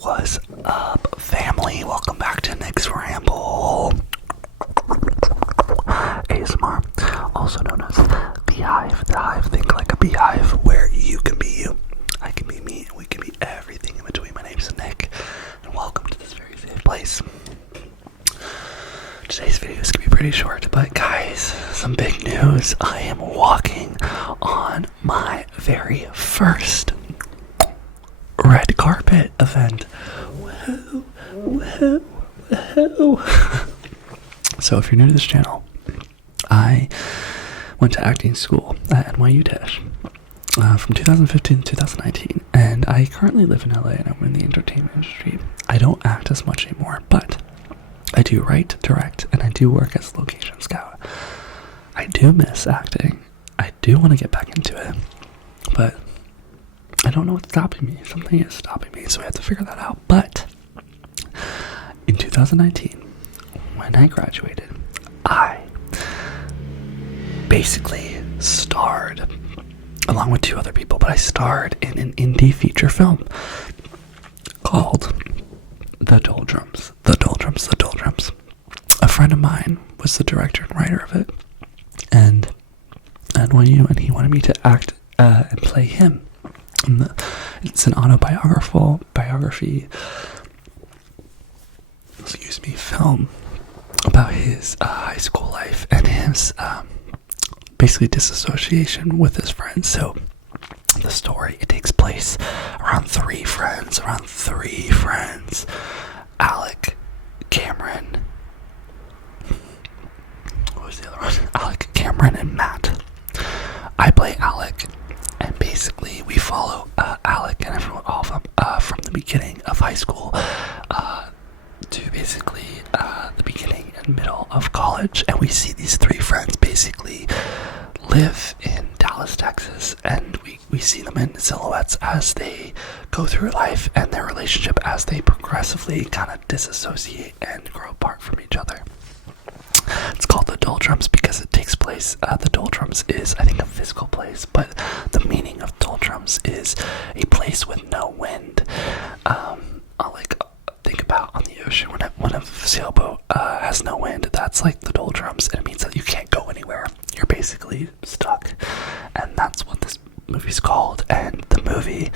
What's up, family? Welcome back to Nick's Ramble. ASMR, also known as Beehive. The Hive, think like a beehive, where you can be you, I can be me, and we can be everything in between. My name's Nick, and welcome to this very safe place. Today's video is going to be pretty short, but guys, some big news. I am walking on my very first red carpet event. Whoa, whoa, whoa. So if you're new to this channel, I went to acting school at NYU from 2015 to 2019, and I currently live in LA and I'm in the entertainment industry. I don't act as much anymore, but I do write, direct, and I do work as a location scout. I do miss acting. I do want to get back into it, but I don't know what's stopping me. Something is stopping me, so I have to figure that out. But in 2019, when I graduated, I basically starred, along with two other people, but I starred in an indie feature film called The Doldrums. The Doldrums, The Doldrums. A friend of mine was the director and writer of it, and at NYU, and he wanted me to act and play him. It's an autobiography, film about his high school life and his basically disassociation with his friends. So the story, it takes place around three friends. Alec, Cameron, what was the other one? Alec, Cameron, and Matt. I play Alec, and basically we follow Alec and everyone, all of them, from the beginning of high school to basically the beginning and middle of college, and we see these three friends basically live in Dallas, Texas, and we see them in silhouettes as they go through life and their relationship as they progressively kind of disassociate and grow apart from each other. It's called The Doldrums because it takes place, the Doldrums is, I think, a physical place, but the meaning of Doldrums is a place with no wind. Think about on the ocean when a sailboat has no wind, that's like the doldrums, and it means that you can't go anywhere. You're basically stuck, and that's what this movie's called. And the movie,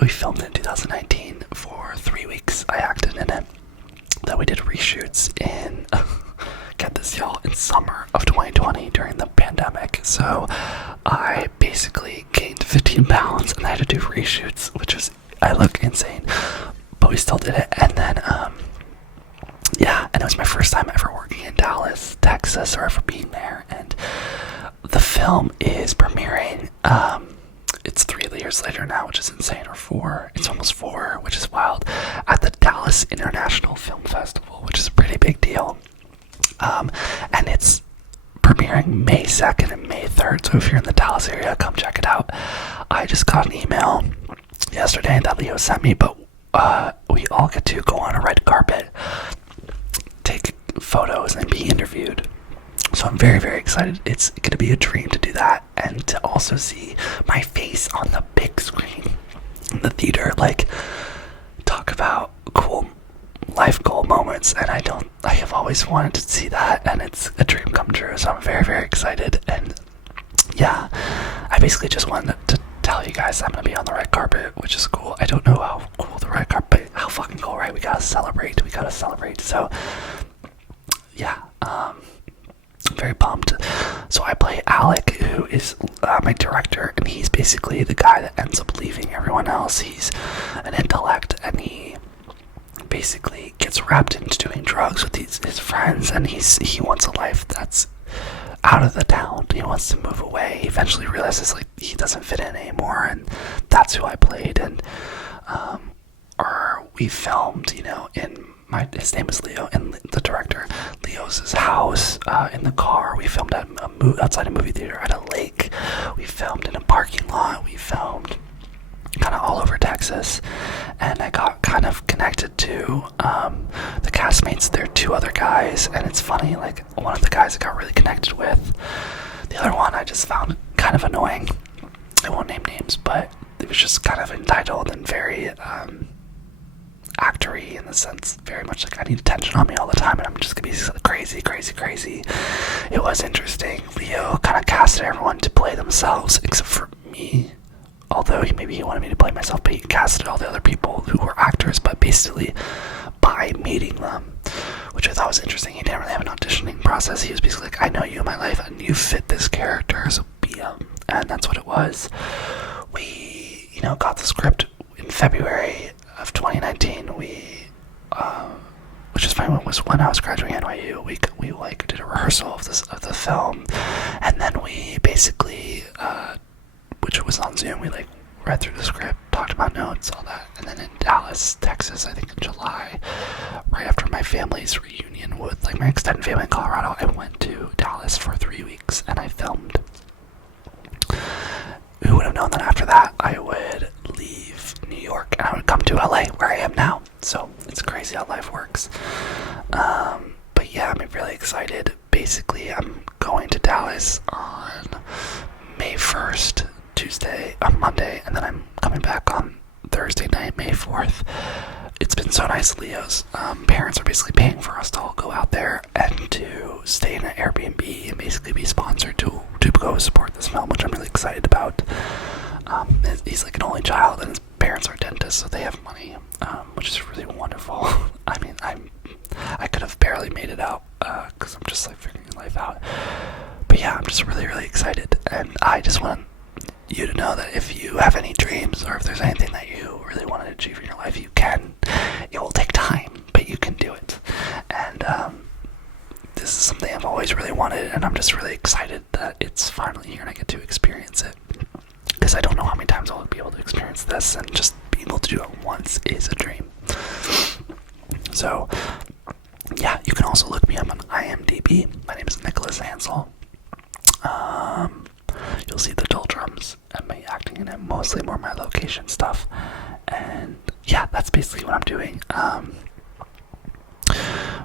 we filmed it in 2019 for 3 weeks. I acted in it. Then we did reshoots in, get this y'all, in summer of 2020 during the pandemic. So I basically gained 15 pounds, and I had to do reshoots, I look insane. But we still did it, and then, and it was my first time ever working in Dallas, Texas, or ever being there, and the film is premiering, it's 3 years later now, which is insane, or 4, it's almost 4, which is wild, at the Dallas International Film Festival, which is a pretty big deal, and it's premiering May 2nd and May 3rd, so if you're in the Dallas area, come check it out. I just got an email yesterday that Leo sent me, but we all get to go on a red carpet, take photos, and be interviewed. So I'm very, very excited. It's going to be a dream to do that, and to also see my face on the big screen in the theater. Like, talk about cool life goal moments, and I have always wanted to see that, and it's a dream come true. So I'm very, very excited, and yeah, I basically just wanted to tell you guys I'm gonna be on the red carpet, which is cool. I don't know how cool the red carpet, how fucking cool, right? We gotta celebrate. So yeah, I'm very pumped. So I play Alec, who is my director, and he's basically the guy that ends up leaving everyone else. He's an intellect, and he basically gets wrapped into doing drugs with his friends, and he wants a life that's out of the town. He wants to move away. He eventually realizes like he doesn't fit in anymore, and that's who I played. And we filmed, his name is Leo, and the director, Leo's house, in the car. We filmed at outside a movie theater, at a lake. We filmed in a parking lot. We filmed kind of all over Texas, and I got kind of connected to the castmates. There are 2 other guys, and it's funny, like, one of the guys I got really connected with, the other one I just found kind of annoying. I won't name names, but it was just kind of entitled and very sense very much like I need attention on me all the time, and I'm just gonna be crazy. It was interesting. Leo kind of casted everyone to play themselves except for me. Although maybe he wanted me to play myself, but he casted all the other people who were actors, but basically by meeting them, which I thought was interesting. He didn't really have an auditioning process. He was basically like, I know you in my life, and you fit this character, so be him. And that's what it was. We, got the script in February of 2019. Which is funny, was when I was graduating NYU. We like did a rehearsal of the film, and then we basically, which was on Zoom, we like read through the script, talked about notes, all that, and then in Dallas, Texas, I think in July, right after my family's reunion with like my extended family in Colorado, I went to Dallas for 3 weeks and I filmed. Who would have known that after that I would leave New York and I would come to LA, where I am now. So it's crazy how life works. But yeah, I'm really excited. Basically, I'm going to Dallas on May 1st, Monday, and then I'm coming back on Thursday night, May 4th. It's been so nice. Leo's parents are basically paying for us to all go out there and to stay in an Airbnb and basically be sponsored to go support this film, which I'm really excited about. He's like an only child, and his parents are dentists, so they have money, which is really wonderful. I mean, I could have barely made it out because I'm just like figuring life out. But yeah, I'm just really excited, and I just want you to know that if you have any dreams or if there's anything that you really want to achieve in your life, you can. It will take time, but you can do it. And this is something I've always really wanted, and I'm just really excited that it's finally here and I get to experience it. Because I don't know how many times I'll be able to experience this, and just being able to do it once is a dream. So, yeah, you can also look me up on IMDb. My name is Nicholas Ansel. You'll see the doldrums and me acting in it, mostly more my location stuff. And yeah, that's basically what I'm doing.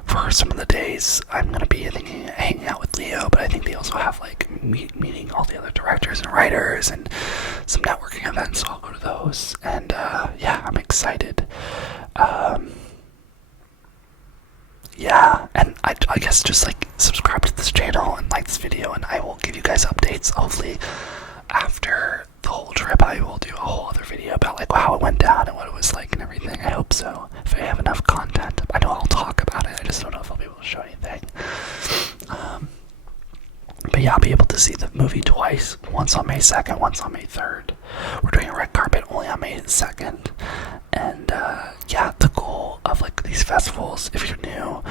For some of the days, I'm going to be hanging out with Leo, but I think they also have like meeting all the other directors and writers and some networking events, so I'll go to those. And yeah, I'm excited. Yeah, and I guess just like subscribe to this channel and like this video, and I will give you guys updates. Hopefully after the whole trip I will do a whole other video about like how it went down and what it was like and everything. I hope so, if I have enough content. I know I'll talk about it, I just don't know if I'll be able to show anything. But yeah, I'll be able to see the movie twice, once on May 2nd, once on May 3rd. We're doing a red carpet only on May 2nd. And yeah, the goal of like these festivals, if you're new,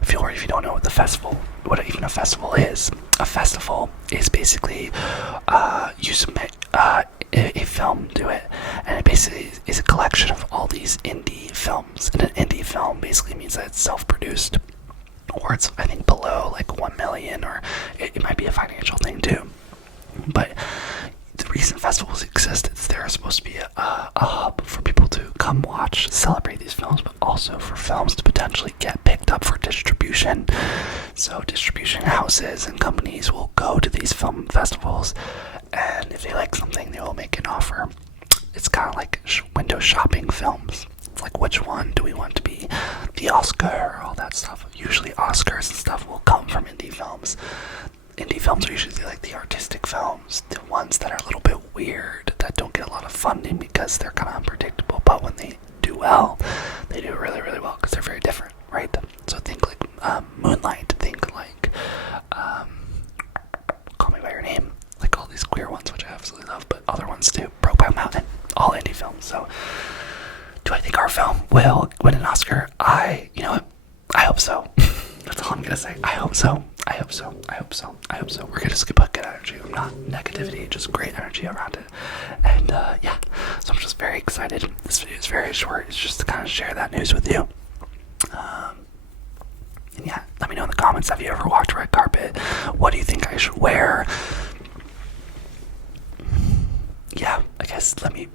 if you don't know what even a festival is, a festival is basically you submit a film to it, and it basically is a collection of all these indie films. And an indie film basically means that it's self-produced, or it's, I think, below like 1 million, or it might be a financial thing too. But the reason festivals exist is they're supposed to be a hub for people to come watch, celebrate these films, but also for films to potentially get picked up for distribution. So distribution houses and companies will go to these film festivals, and if they like something, they will make an offer. It's kind of like window shopping films. It's like, which one do we want to be the Oscar, all that stuff. Usually Oscars and stuff will come from indie films. Indie films are usually like the artistic films, the ones that are a little bit weird, that don't get a lot of funding because they're kind of unpredictable, but when they do well, they do really well because they're very different, right? So think like Moonlight, think like Call Me By Your Name, like all these queer ones, which I absolutely love, but other ones too. Brokeback Mountain, all indie films. So do I think our film will win an Oscar? I hope so. That's all I'm gonna say. I hope so. We're gonna just put good energy, not negativity, just great energy around it. And yeah, so I'm just very excited. This video is very short. It's just to kind of share that news with you. And yeah, let me know in the comments, have you ever walked a red carpet? What do you think I should wear? Yeah, I guess let me